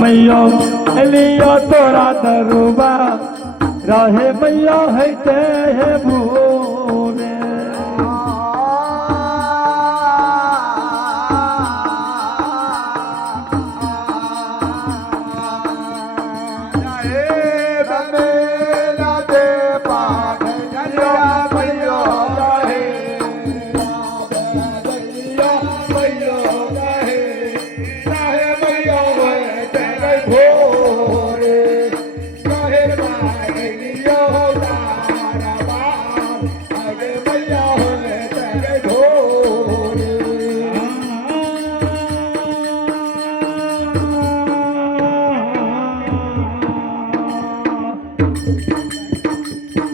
मैया लिया तोरा दरुबा रहे मैया है ते है भूरे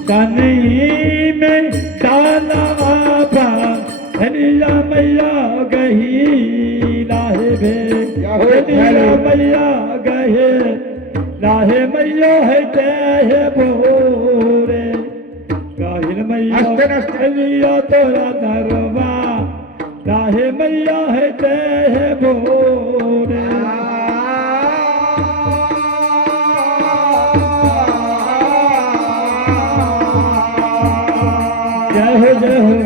कन्ही में डाला बाबा धनिया मैया गही लाहे भे धनिया मैया गहे लाहे मैया है ते है भोरे गाहिर मैया लिया तोरा दरबा लाहे मैया है ते है भोरे जय हो जय हो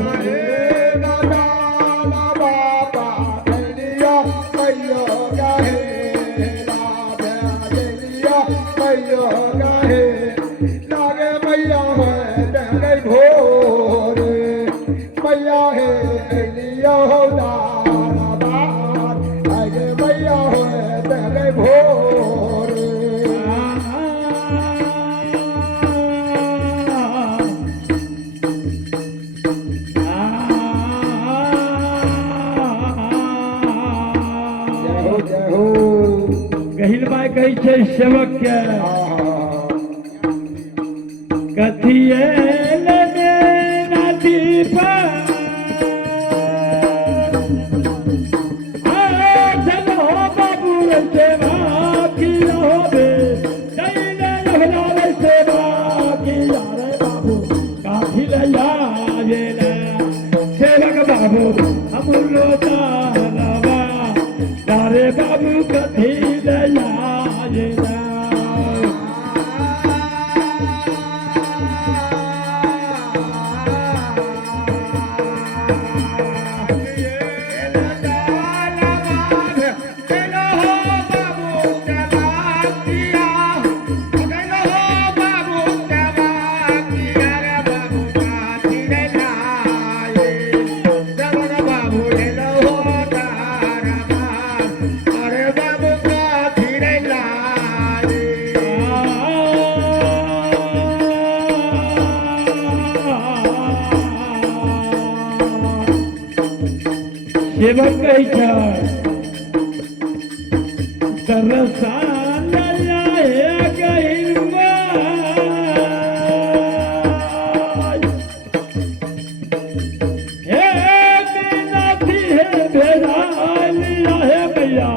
गहिल बाय कहै छै सेवक के कथिए लगे नदी पर चलो बाबू सेवा किया होबे दैने लहलावे सेवा किया रे बाबू काफी लया गेले सेवक बाबू हमरो जानवा तारे बाबू कथी लया गेले सेवक कहै छै दरसान लाए गइलवा हे मीनाथी हे भेड़ाई लिया हे मैया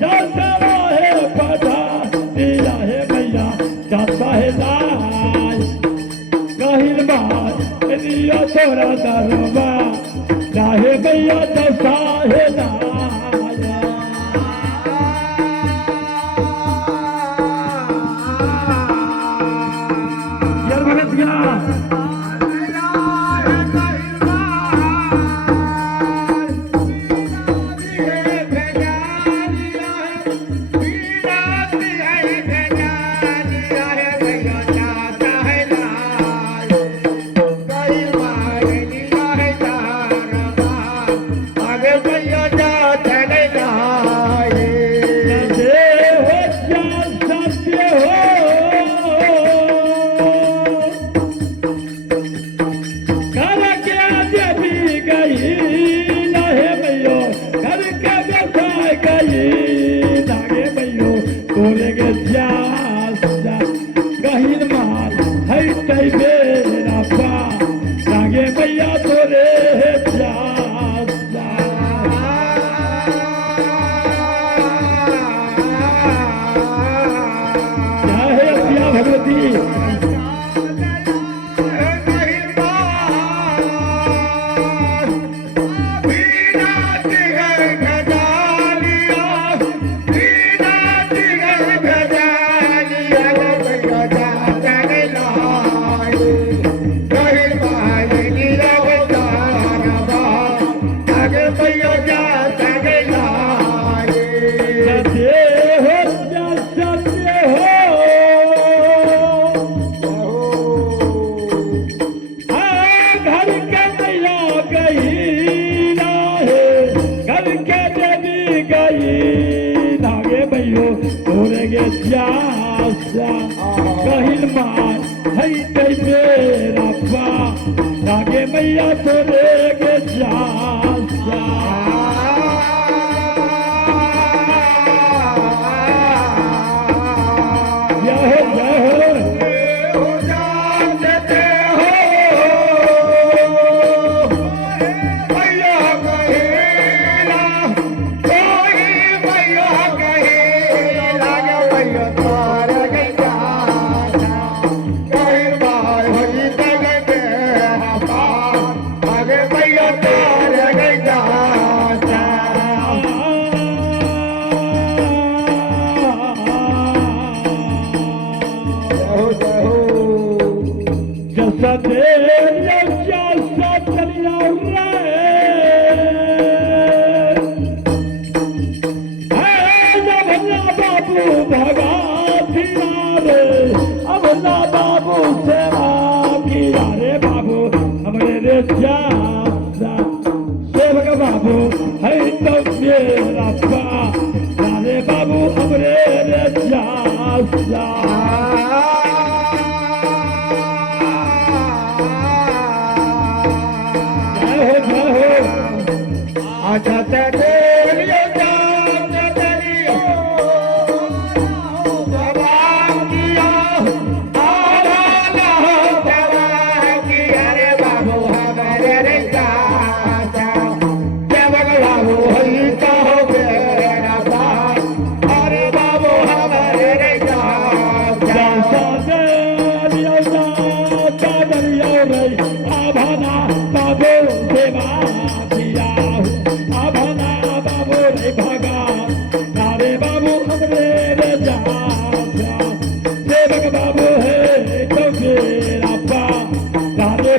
जाता है पता लिया हे मैया जाता है लाई गहिल बात लिया तोरा दरबा लाहे मैया दशा है लाया यार भगत गया तोरे गे जासा कहिल मार है ते मेरा पा लागे मैया तोरे गे जासा बाबू सेवा किया रे बाबू हमरे रे जासा सेवक बाबू है तो मेरा पा रे बाबू हमरे रे जासा अच्छा तेरे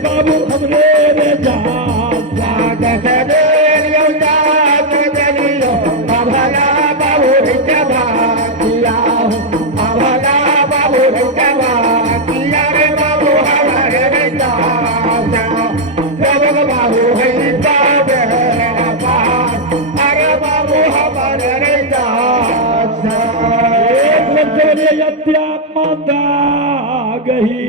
बाबू हमरे रे जासा दे लियो जात दलियो भला बाबू क्या किया भला बाबू क्या किया रे बाबू हमारे रे जासा सेवक बाबू है बाबे अरे बाबू हमारे रे जासा एक लड़के यत्या माता गही